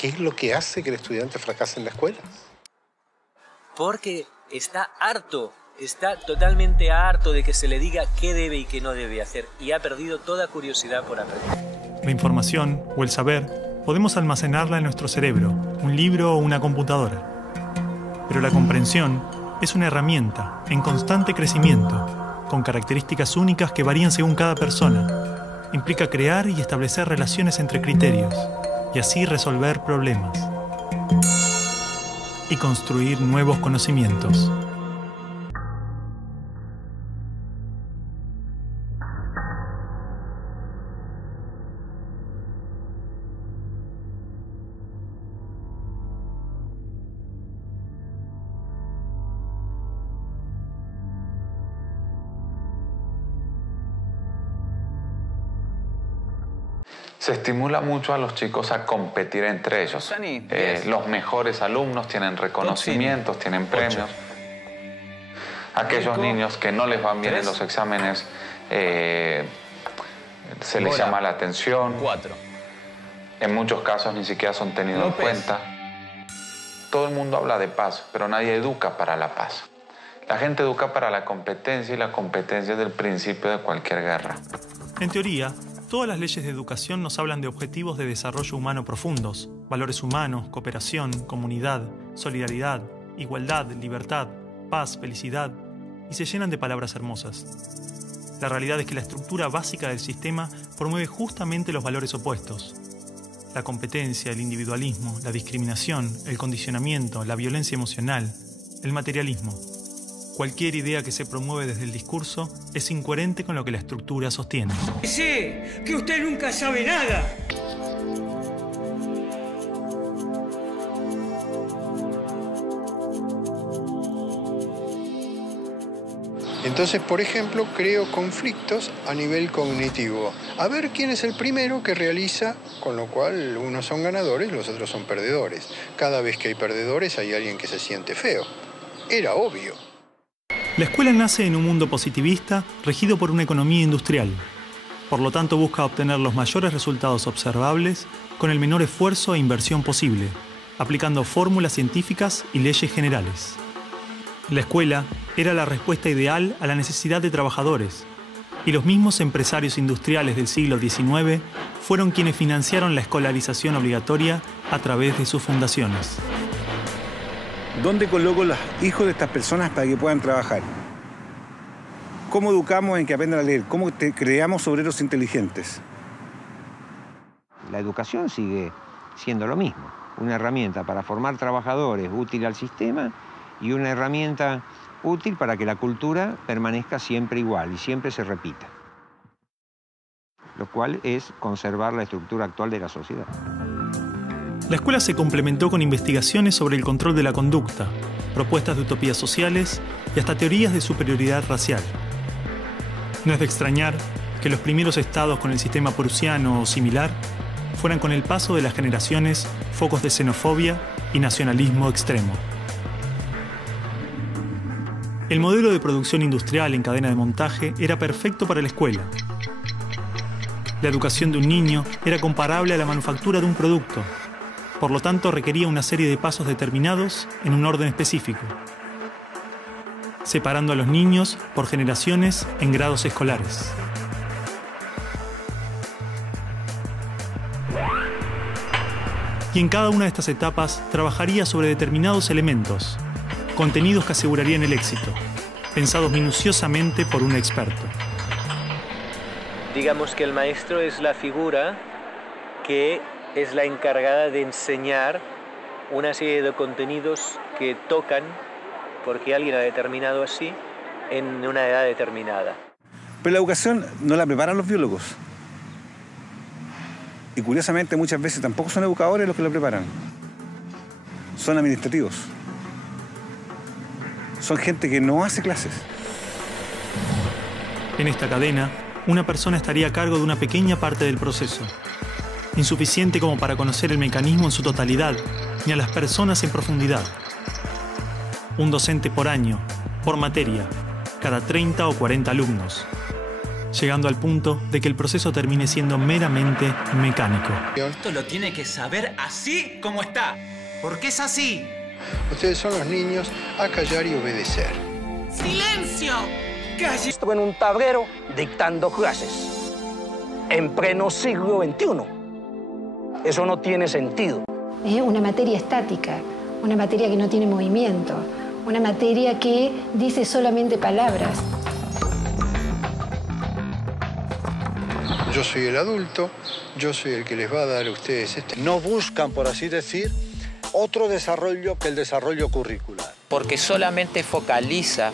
¿Qué es lo que hace que el estudiante fracase en la escuela? Porque está harto, está totalmente harto de que se le diga qué debe y qué no debe hacer y ha perdido toda curiosidad por aprender. La información o el saber podemos almacenarla en nuestro cerebro, un libro o una computadora. Pero la comprensión es una herramienta en constante crecimiento, con características únicas que varían según cada persona. Implica crear y establecer relaciones entre criterios, y así resolver problemas. Y construir nuevos conocimientos. Se estimula mucho a los chicos a competir entre ellos. Los mejores alumnos tienen reconocimientos, tienen premios. Aquellos niños que no les van bien en los exámenes, se les llama la atención. En muchos casos ni siquiera son tenidos en cuenta. Todo el mundo habla de paz, pero nadie educa para la paz. La gente educa para la competencia y la competencia es el principio de cualquier guerra. En teoría, todas las leyes de educación nos hablan de objetivos de desarrollo humano profundos, valores humanos, cooperación, comunidad, solidaridad, igualdad, libertad, paz, felicidad, y se llenan de palabras hermosas. La realidad es que la estructura básica del sistema promueve justamente los valores opuestos. La competencia, el individualismo, la discriminación, el condicionamiento, la violencia emocional, el materialismo. Cualquier idea que se promueve desde el discurso es incoherente con lo que la estructura sostiene. Sé que usted nunca sabe nada. Entonces, por ejemplo, creo conflictos a nivel cognitivo. A ver quién es el primero que realiza, con lo cual unos son ganadores, los otros son perdedores. Cada vez que hay perdedores hay alguien que se siente feo. Era obvio. La escuela nace en un mundo positivista regido por una economía industrial. Por lo tanto, busca obtener los mayores resultados observables con el menor esfuerzo e inversión posible, aplicando fórmulas científicas y leyes generales. La escuela era la respuesta ideal a la necesidad de trabajadores, y los mismos empresarios industriales del siglo XIX fueron quienes financiaron la escolarización obligatoria a través de sus fundaciones. ¿Dónde coloco los hijos de estas personas para que puedan trabajar? ¿Cómo educamos en que aprendan a leer? ¿Cómo creamos obreros inteligentes? La educación sigue siendo lo mismo. Una herramienta para formar trabajadores útil al sistema y una herramienta útil para que la cultura permanezca siempre igual y siempre se repita. Lo cual es conservar la estructura actual de la sociedad. La escuela se complementó con investigaciones sobre el control de la conducta, propuestas de utopías sociales y hasta teorías de superioridad racial. No es de extrañar que los primeros estados con el sistema prusiano o similar fueran con el paso de las generaciones focos de xenofobia y nacionalismo extremo. El modelo de producción industrial en cadena de montaje era perfecto para la escuela. La educación de un niño era comparable a la manufactura de un producto. Por lo tanto, requería una serie de pasos determinados en un orden específico, separando a los niños por generaciones en grados escolares. Y en cada una de estas etapas trabajaría sobre determinados elementos, contenidos que asegurarían el éxito, pensados minuciosamente por un experto. Digamos que el maestro es la figura que es la encargada de enseñar una serie de contenidos que tocan, porque alguien ha determinado así, en una edad determinada. Pero la educación no la preparan los biólogos. Y curiosamente muchas veces tampoco son educadores los que la preparan. Son administrativos. Son gente que no hace clases. En esta cadena, una persona estaría a cargo de una pequeña parte del proceso, insuficiente como para conocer el mecanismo en su totalidad, ni a las personas en profundidad. Un docente por año, por materia, cada 30 o 40 alumnos. llegando al punto de que el proceso termine siendo meramente mecánico. Esto lo tiene que saber así como está, porque es así. Ustedes son los niños a callar y obedecer. ¡Silencio! ¡Calle! Estuve en un tablero dictando clases en pleno siglo XXI. Eso no tiene sentido. Es una materia estática, una materia que no tiene movimiento, una materia que dice solamente palabras. Yo soy el adulto, yo soy el que les va a dar a ustedes este. No buscan, por así decir, otro desarrollo que el desarrollo curricular. Porque solamente focaliza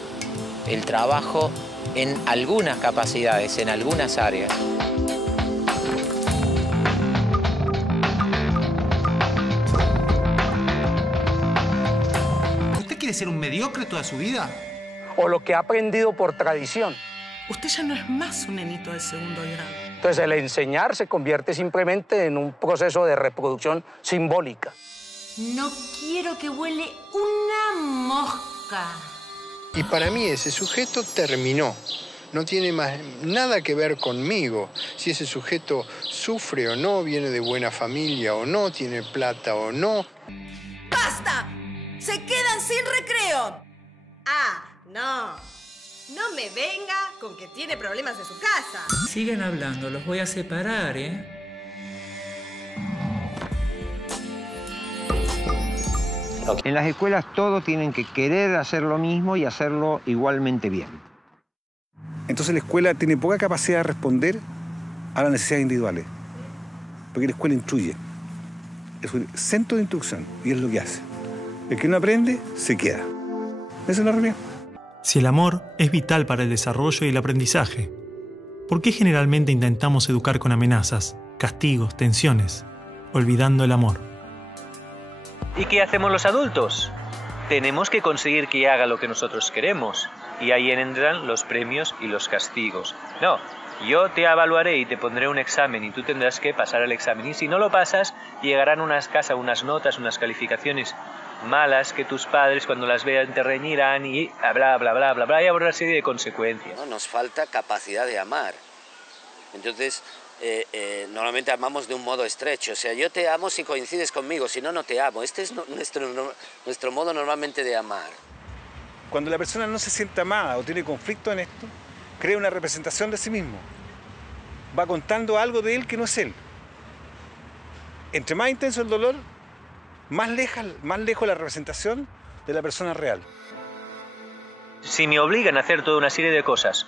el trabajo en algunas capacidades, en algunas áreas. ¿Usted quiere ser un mediocre toda su vida? O lo que ha aprendido por tradición. Usted ya no es más un nenito de segundo grado. Entonces el enseñar se convierte simplemente en un proceso de reproducción simbólica. No quiero que huele una mosca. Y para mí ese sujeto terminó. No tiene más nada que ver conmigo. Si ese sujeto sufre o no, viene de buena familia o no, tiene plata o no. ¡Basta! ¡Se quedan sin recreo! Ah, no. No me venga con que tiene problemas en su casa. Siguen hablando, los voy a separar, ¿eh? En las escuelas todos tienen que querer hacer lo mismo y hacerlo igualmente bien. Entonces la escuela tiene poca capacidad de responder a las necesidades individuales, porque la escuela instruye. Es un centro de instrucción y es lo que hace. El que no aprende, se queda. Esa es la realidad. Si el amor es vital para el desarrollo y el aprendizaje, ¿por qué generalmente intentamos educar con amenazas, castigos, tensiones, olvidando el amor? ¿Y qué hacemos los adultos? Tenemos que conseguir que haga lo que nosotros queremos. Y ahí entran los premios y los castigos. No, yo te evaluaré y te pondré un examen y tú tendrás que pasar el examen. Y si no lo pasas, llegarán unas notas, unas calificaciones malas que tus padres cuando las vean te reñirán y bla, bla, bla, bla, bla, y habrá una serie de consecuencias. No, nos falta capacidad de amar. Entonces, normalmente amamos de un modo estrecho. O sea, yo te amo si coincides conmigo, si no, no te amo. Este es nuestro modo normalmente de amar. Cuando la persona no se siente amada o tiene conflicto en esto, crea una representación de sí mismo. Va contando algo de él que no es él. Entre más intenso el dolor, más lejos la representación de la persona real. Si me obligan a hacer toda una serie de cosas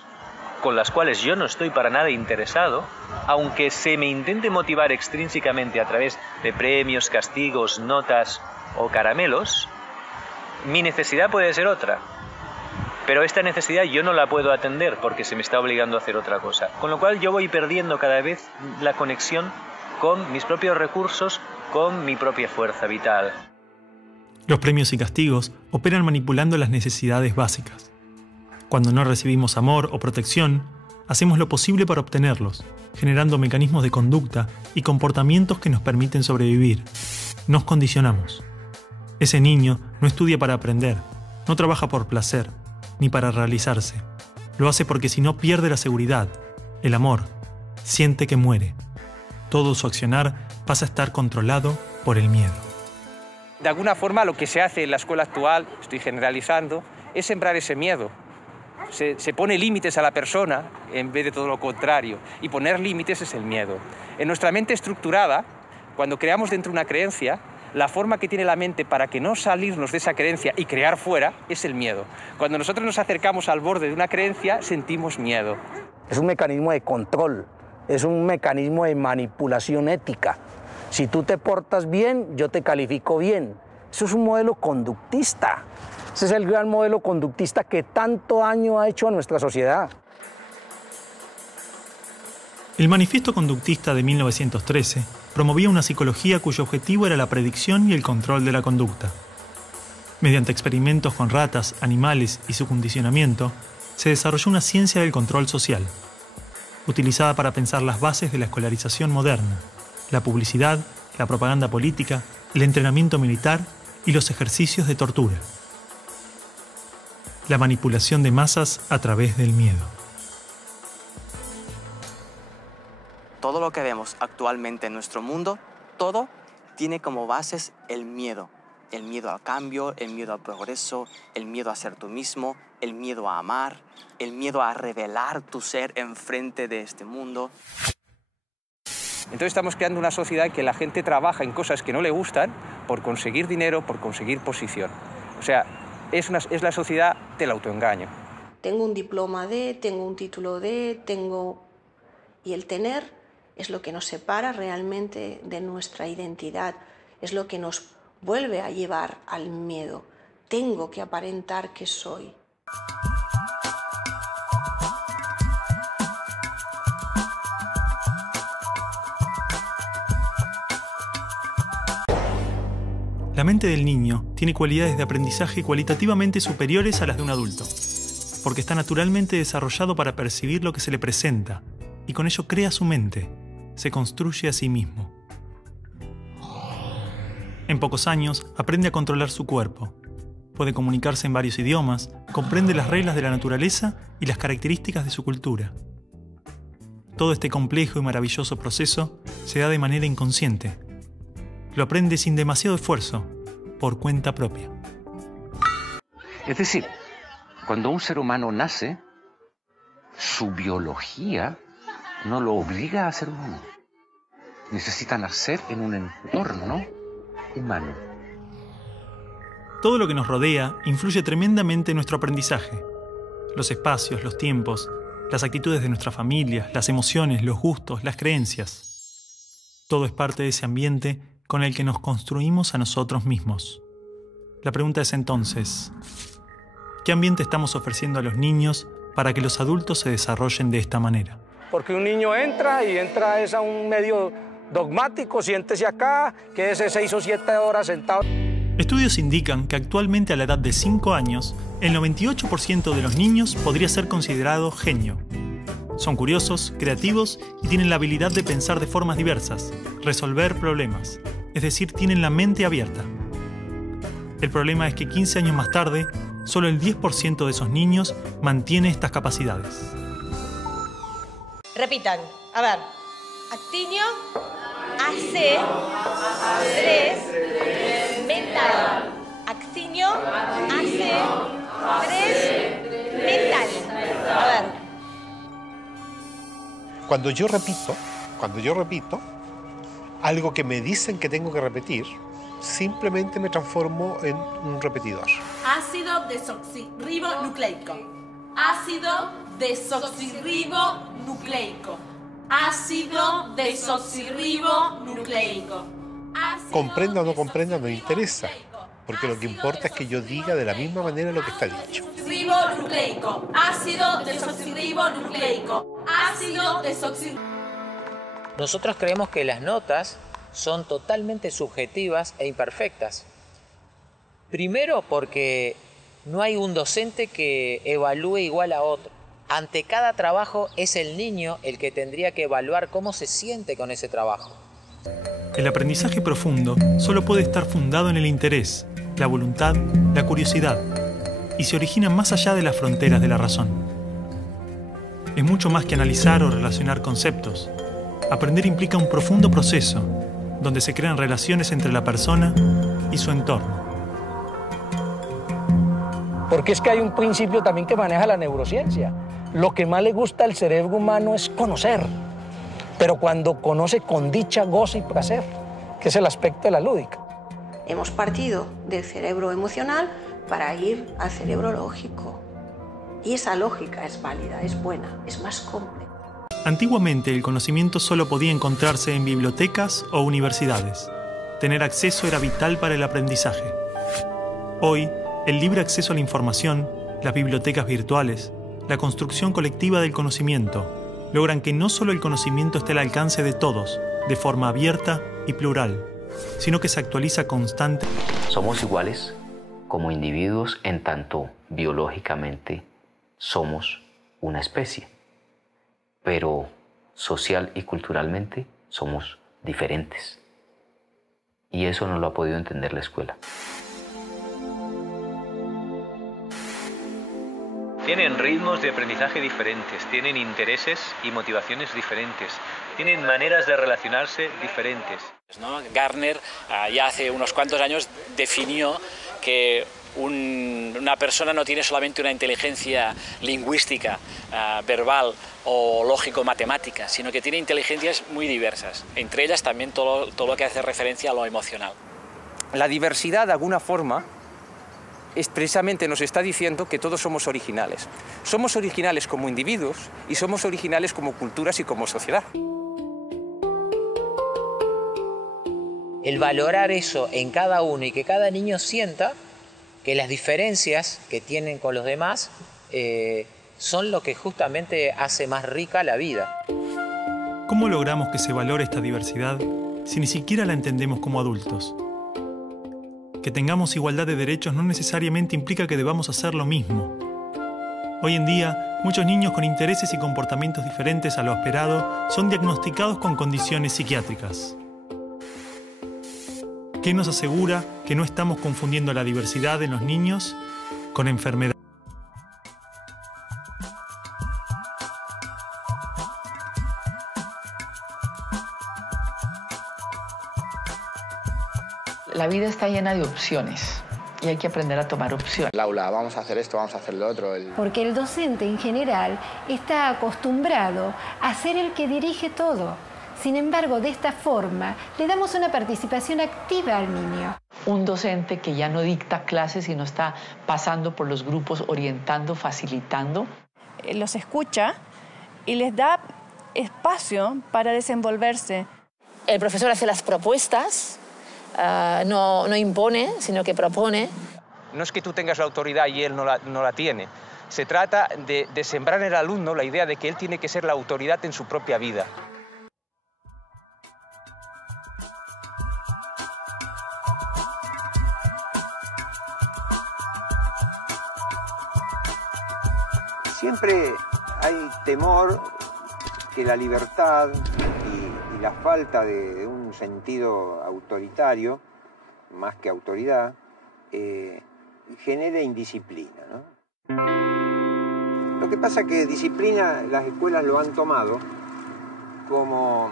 con las cuales yo no estoy para nada interesado, aunque se me intente motivar extrínsecamente a través de premios, castigos, notas o caramelos, mi necesidad puede ser otra. Pero esta necesidad yo no la puedo atender porque se me está obligando a hacer otra cosa. Con lo cual yo voy perdiendo cada vez la conexión con mis propios recursos, con mi propia fuerza vital. Los premios y castigos operan manipulando las necesidades básicas. Cuando no recibimos amor o protección, hacemos lo posible para obtenerlos, generando mecanismos de conducta y comportamientos que nos permiten sobrevivir. Nos condicionamos. Ese niño no estudia para aprender, no trabaja por placer, ni para realizarse. Lo hace porque si no pierde la seguridad, el amor, siente que muere. Todo su accionar pasa a estar controlado por el miedo. De alguna forma lo que se hace en la escuela actual, estoy generalizando, es sembrar ese miedo. Se pone límites a la persona en vez de todo lo contrario. Y poner límites es el miedo. En nuestra mente estructurada, cuando creamos dentro una creencia, la forma que tiene la mente para que no salirnos de esa creencia y crear fuera es el miedo. Cuando nosotros nos acercamos al borde de una creencia, sentimos miedo. Es un mecanismo de control, es un mecanismo de manipulación ética. Si tú te portas bien, yo te califico bien. Eso es un modelo conductista. Ese es el gran modelo conductista que tanto daño ha hecho a nuestra sociedad. El Manifiesto Conductista de 1913 promovía una psicología cuyo objetivo era la predicción y el control de la conducta. Mediante experimentos con ratas, animales y su condicionamiento, se desarrolló una ciencia del control social, utilizada para pensar las bases de la escolarización moderna, la publicidad, la propaganda política, el entrenamiento militar y los ejercicios de tortura. La manipulación de masas a través del miedo. todo lo que vemos actualmente en nuestro mundo, todo tiene como bases el miedo. El miedo al cambio, el miedo al progreso, el miedo a ser tú mismo, el miedo a amar, el miedo a revelar tu ser enfrente de este mundo. Entonces estamos creando una sociedad en que la gente trabaja en cosas que no le gustan por conseguir dinero, por conseguir posición. O sea, es la sociedad del autoengaño. Tengo un diploma de, tengo un título de, Y el tener es lo que nos separa realmente de nuestra identidad, es lo que nos vuelve a llevar al miedo. Tengo que aparentar que soy. La mente del niño tiene cualidades de aprendizaje cualitativamente superiores a las de un adulto, porque está naturalmente desarrollado para percibir lo que se le presenta, y con ello crea su mente, se construye a sí mismo. En pocos años aprende a controlar su cuerpo, puede comunicarse en varios idiomas, comprende las reglas de la naturaleza y las características de su cultura. Todo este complejo y maravilloso proceso se da de manera inconsciente. Lo aprende sin demasiado esfuerzo, por cuenta propia. Es decir, cuando un ser humano nace, su biología no lo obliga a ser humano. Necesita nacer en un entorno humano. Todo lo que nos rodea influye tremendamente en nuestro aprendizaje. Los espacios, los tiempos, las actitudes de nuestra familia, las emociones, los gustos, las creencias. Todo es parte de ese ambiente con el que nos construimos a nosotros mismos. La pregunta es entonces, ¿qué ambiente estamos ofreciendo a los niños para que los adultos se desarrollen de esta manera? Porque un niño entra es a un medio dogmático, siéntese acá, quédese 6 o 7 horas sentado. Estudios indican que actualmente a la edad de 5 años, el 98% de los niños podría ser considerado genio. Son curiosos, creativos y tienen la habilidad de pensar de formas diversas, resolver problemas, es decir, tienen la mente abierta. El problema es que 15 años más tarde, solo el 10% de esos niños mantiene estas capacidades. Repitan, a ver. Actinio, AC, 3, mental. Actinio, AC, 3, mental. A ver. Cuando yo repito, algo que me dicen que tengo que repetir, simplemente me transformo en un repetidor. Ácido desoxirribonucleico. Ácido desoxirribonucleico. Ácido desoxirribonucleico. Comprenda o no comprenda, no interesa, porque lo que importa es que yo diga de la misma manera lo que está dicho. Ribonucleico. Ácido desoxirribonucleico. Ácido desoxirribonucleico. Nosotros creemos que las notas son totalmente subjetivas e imperfectas. Primero porque no hay un docente que evalúe igual a otro. Ante cada trabajo es el niño el que tendría que evaluar cómo se siente con ese trabajo. El aprendizaje profundo solo puede estar fundado en el interés, la voluntad, la curiosidad, y se origina más allá de las fronteras de la razón. Es mucho más que analizar o relacionar conceptos. Aprender implica un profundo proceso, donde se crean relaciones entre la persona y su entorno. Porque es que hay un principio también que maneja la neurociencia. Lo que más le gusta al cerebro humano es conocer, pero cuando conoce con dicha, gozo y placer, que es el aspecto de la lúdica. Hemos partido del cerebro emocional para ir al cerebro lógico. Y esa lógica es válida, es buena, es más compleja. Antiguamente el conocimiento solo podía encontrarse en bibliotecas o universidades. Tener acceso era vital para el aprendizaje. Hoy, el libre acceso a la información, las bibliotecas virtuales, la construcción colectiva del conocimiento, logran que no solo el conocimiento esté al alcance de todos, de forma abierta y plural, sino que se actualiza constantemente. Somos iguales como individuos en tanto biológicamente somos una especie, pero social y culturalmente somos diferentes. Y eso no lo ha podido entender la escuela. Tienen ritmos de aprendizaje diferentes, tienen intereses y motivaciones diferentes. tienen maneras de relacionarse diferentes. Gardner ya hace unos cuantos años definió que una persona no tiene solamente una inteligencia lingüística, verbal o lógico-matemática, sino que tiene inteligencias muy diversas, entre ellas también todo lo que hace referencia a lo emocional. La diversidad, de alguna forma, precisamente nos está diciendo que todos somos originales. Somos originales como individuos y somos originales como culturas y como sociedad. El valorar eso en cada uno y que cada niño sienta que las diferencias que tienen con los demás son lo que justamente hace más rica la vida. ¿Cómo logramos que se valore esta diversidad si ni siquiera la entendemos como adultos? Que tengamos igualdad de derechos no necesariamente implica que debamos hacer lo mismo. Hoy en día, muchos niños con intereses y comportamientos diferentes a lo esperado son diagnosticados con condiciones psiquiátricas. ¿Qué nos asegura que no estamos confundiendo la diversidad en los niños con enfermedad? La vida está llena de opciones y hay que aprender a tomar opciones. Laura, vamos a hacer esto, vamos a hacer lo otro. Porque el docente en general está acostumbrado a ser el que dirige todo. Sin embargo, de esta forma le damos una participación activa al niño. Un docente que ya no dicta clases, sino está pasando por los grupos, orientando, facilitando. Los escucha y les da espacio para desenvolverse. El profesor hace las propuestas, no impone, sino que propone. No es que tú tengas la autoridad y él no la tiene. Se trata de sembrar en el alumno la idea de que él tiene que ser la autoridad en su propia vida. Siempre hay temor que la libertad y la falta de un sentido autoritario, más que autoridad, genere indisciplina, ¿no? Lo que pasa es que disciplina las escuelas lo han tomado como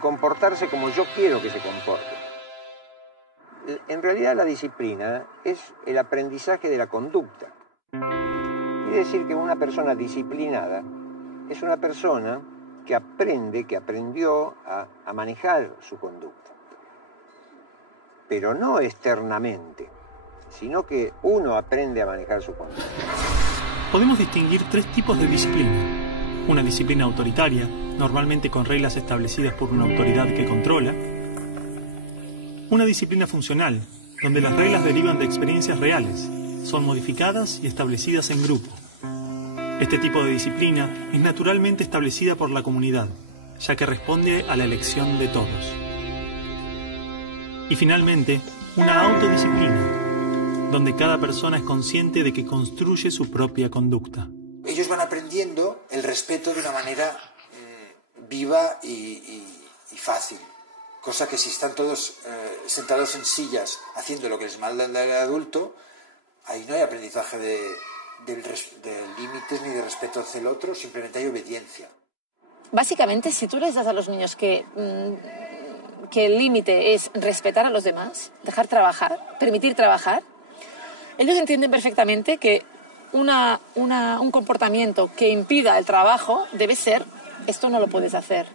comportarse como yo quiero que se comporte. En realidad la disciplina es el aprendizaje de la conducta. Quiere decir que una persona disciplinada es una persona que aprendió a manejar su conducta. Pero no externamente, sino que uno aprende a manejar su conducta. Podemos distinguir tres tipos de disciplina. Una disciplina autoritaria, normalmente con reglas establecidas por una autoridad que controla. Una disciplina funcional, donde las reglas derivan de experiencias reales, son modificadas y establecidas en grupo. Este tipo de disciplina es naturalmente establecida por la comunidad, ya que responde a la elección de todos. Y finalmente, una autodisciplina, donde cada persona es consciente de que construye su propia conducta. Ellos van aprendiendo el respeto de una manera viva y fácil. Cosa que si están todos sentados en sillas haciendo lo que les manda el adulto, ahí no hay aprendizaje de límites ni de respeto hacia el otro, simplemente hay obediencia. Básicamente, si tú les das a los niños que el límite es respetar a los demás, dejar trabajar, permitir trabajar, ellos entienden perfectamente que un comportamiento que impida el trabajo debe ser, esto no lo puedes hacer.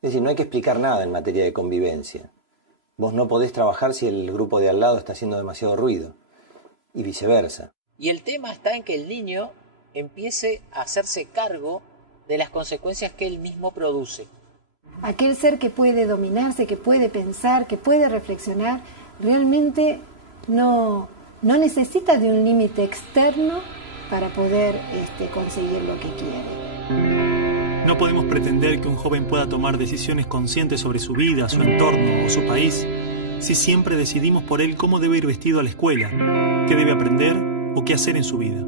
Es decir, no hay que explicar nada en materia de convivencia. Vos no podés trabajar si el grupo de al lado está haciendo demasiado ruido. Y viceversa. Y el tema está en que el niño empiece a hacerse cargo de las consecuencias que él mismo produce. Aquel ser que puede dominarse, que puede pensar, que puede reflexionar, realmente no necesita de un límite externo para poder conseguir lo que quiere. No podemos pretender que un joven pueda tomar decisiones conscientes sobre su vida, su entorno o su país si siempre decidimos por él cómo debe ir vestido a la escuela, qué debe aprender o qué hacer en su vida.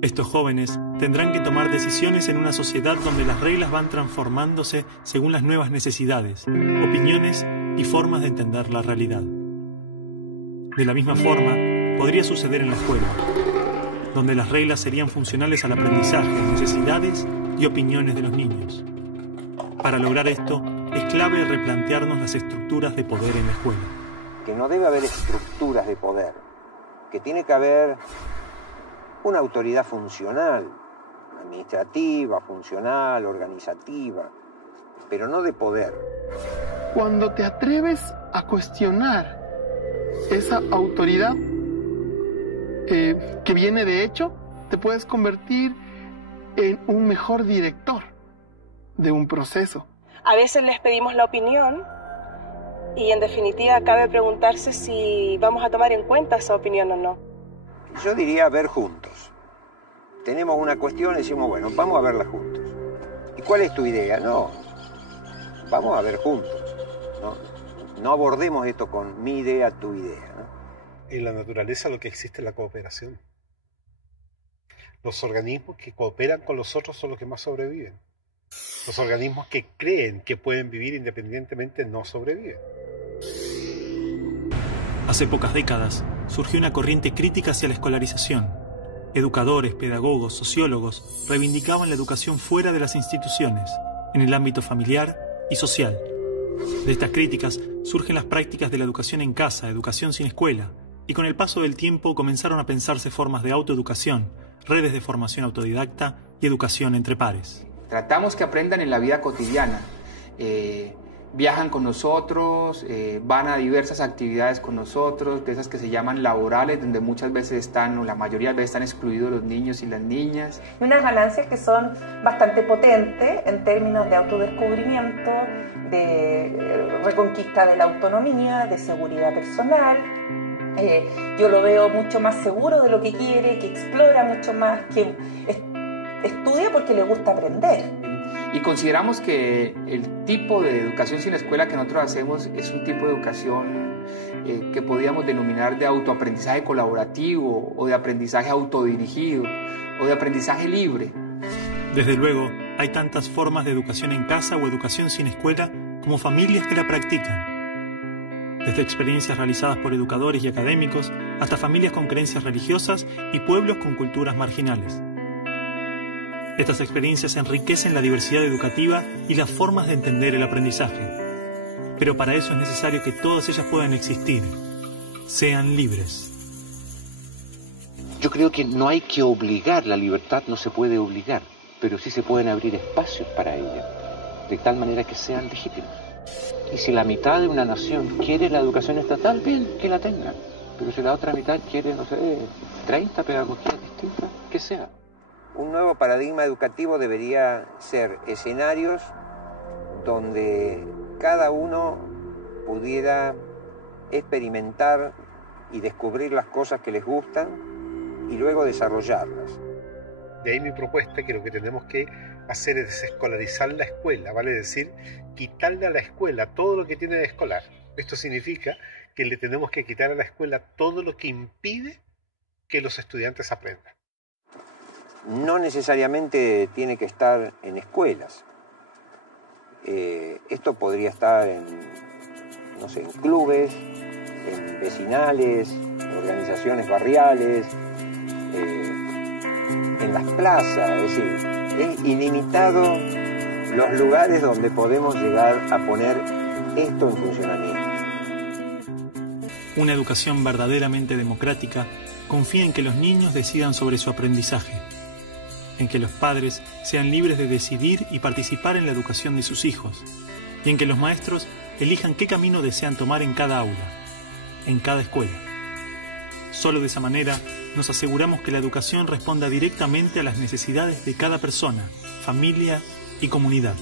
Estos jóvenes tendrán que tomar decisiones en una sociedad donde las reglas van transformándose según las nuevas necesidades, opiniones y formas de entender la realidad. De la misma forma, podría suceder en la escuela, donde las reglas serían funcionales al aprendizaje, necesidades y opiniones de los niños. Para lograr esto, es clave replantearnos las estructuras de poder en la escuela. Que no debe haber estructuras de poder, que tiene que haber una autoridad funcional, administrativa, funcional, organizativa, pero no de poder. Cuando te atreves a cuestionar esa autoridad que viene de hecho, te puedes convertir en un mejor director de un proceso. A veces les pedimos la opinión y en definitiva cabe preguntarse si vamos a tomar en cuenta esa opinión o no. Yo diría ver juntos. Tenemos una cuestión y decimos, bueno, vamos a verla juntos. ¿Y cuál es tu idea? No, vamos a ver juntos. No abordemos esto con mi idea, tu idea, ¿no? En la naturaleza lo que existe es la cooperación. Los organismos que cooperan con los otros son los que más sobreviven. Los organismos que creen que pueden vivir independientemente no sobreviven. Hace pocas décadas surgió una corriente crítica hacia la escolarización. Educadores, pedagogos, sociólogos reivindicaban la educación fuera de las instituciones, en el ámbito familiar y social. De estas críticas surgen las prácticas de la educación en casa, educación sin escuela, y con el paso del tiempo comenzaron a pensarse formas de autoeducación, redes de formación autodidacta y educación entre pares. Tratamos que aprendan en la vida cotidiana, viajan con nosotros, van a diversas actividades con nosotros, de esas que se llaman laborales, donde muchas veces están, o la mayoría de veces están excluidos los niños y las niñas. Y unas ganancias que son bastante potentes en términos de autodescubrimiento, de reconquista de la autonomía, de seguridad personal. Yo lo veo mucho más seguro de lo que quiere, que explora mucho más, que estudia porque le gusta aprender. Y consideramos que el tipo de educación sin escuela que nosotros hacemos es un tipo de educación que podríamos denominar de autoaprendizaje colaborativo o de aprendizaje autodirigido o de aprendizaje libre. Desde luego, hay tantas formas de educación en casa o educación sin escuela como familias que la practican. Desde experiencias realizadas por educadores y académicos hasta familias con creencias religiosas y pueblos con culturas marginales. Estas experiencias enriquecen la diversidad educativa y las formas de entender el aprendizaje. Pero para eso es necesario que todas ellas puedan existir, sean libres. Yo creo que no hay que obligar, la libertad no se puede obligar, pero sí se pueden abrir espacios para ella, de tal manera que sean legítimos. Y si la mitad de una nación quiere la educación estatal, bien, que la tenga. Pero si la otra mitad quiere, no sé, 30 pedagogías distintas, que sea. Un nuevo paradigma educativo debería ser escenarios donde cada uno pudiera experimentar y descubrir las cosas que les gustan y luego desarrollarlas. De ahí mi propuesta, que lo que tenemos que hacer es desescolarizar la escuela, vale decir, quitarle a la escuela todo lo que tiene de escolar. Esto significa que le tenemos que quitar a la escuela todo lo que impide que los estudiantes aprendan. No necesariamente tiene que estar en escuelas. Esto podría estar en, no sé, en clubes, en vecinales, en organizaciones barriales, en las plazas. Es decir, es ilimitado los lugares donde podemos llegar a poner esto en funcionamiento. Una educación verdaderamente democrática confía en que los niños decidan sobre su aprendizaje, en que los padres sean libres de decidir y participar en la educación de sus hijos, y en que los maestros elijan qué camino desean tomar en cada aula, en cada escuela. Solo de esa manera nos aseguramos que la educación responda directamente a las necesidades de cada persona, familia y comunidad.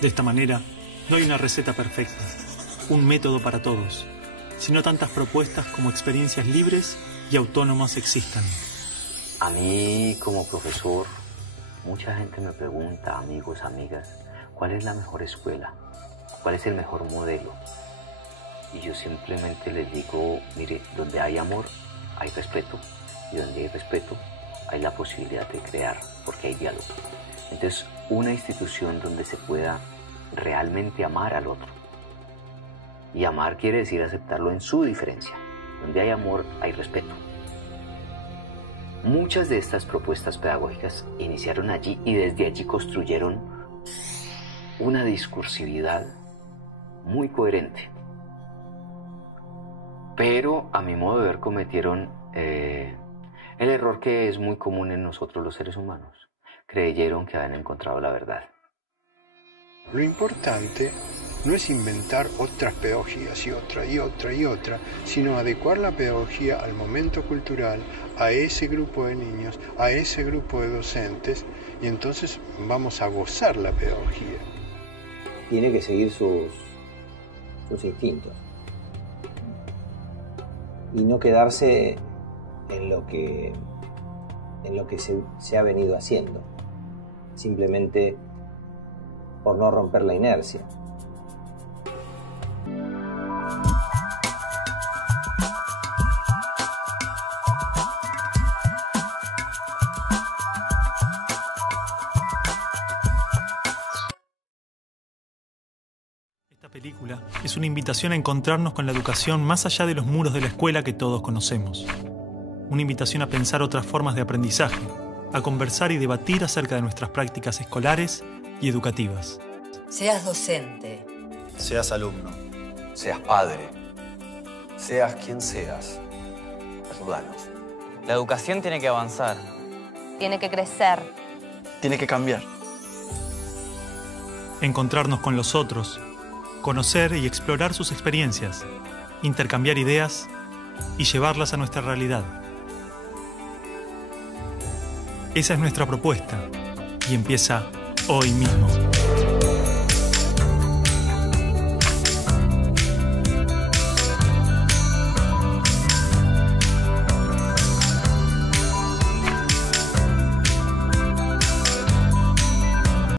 De esta manera, no hay una receta perfecta, un método para todos, sino tantas propuestas como experiencias libres y autónomas existan. A mí, como profesor, mucha gente me pregunta, amigos, amigas, ¿cuál es la mejor escuela? ¿Cuál es el mejor modelo? Y yo simplemente les digo, mire, donde hay amor, hay respeto. Y donde hay respeto, hay la posibilidad de crear, porque hay diálogo. Entonces, una institución donde se pueda realmente amar al otro. Y amar quiere decir aceptarlo en su diferencia. Donde hay amor, hay respeto. Muchas de estas propuestas pedagógicas iniciaron allí y desde allí construyeron una discursividad muy coherente. Pero a mi modo de ver cometieron el error que es muy común en nosotros los seres humanos. Creyeron que habían encontrado la verdad. Lo importante no es inventar otras pedagogías y otra y otra y otra, sino adecuar la pedagogía al momento cultural, a ese grupo de niños, a ese grupo de docentes, y entonces vamos a gozar la pedagogía. Tiene que seguir sus instintos y no quedarse en lo que se ha venido haciendo, simplemente por no romper la inercia. Esta película es una invitación a encontrarnos con la educación más allá de los muros de la escuela que todos conocemos. Una invitación a pensar otras formas de aprendizaje, a conversar y debatir acerca de nuestras prácticas escolares y educativas. Seas docente. Seas alumno. Seas padre. Seas quien seas. Ayúdanos. La educación tiene que avanzar. Tiene que crecer. Tiene que cambiar. Encontrarnos con los otros, conocer y explorar sus experiencias, intercambiar ideas y llevarlas a nuestra realidad. Esa es nuestra propuesta y empieza hoy mismo.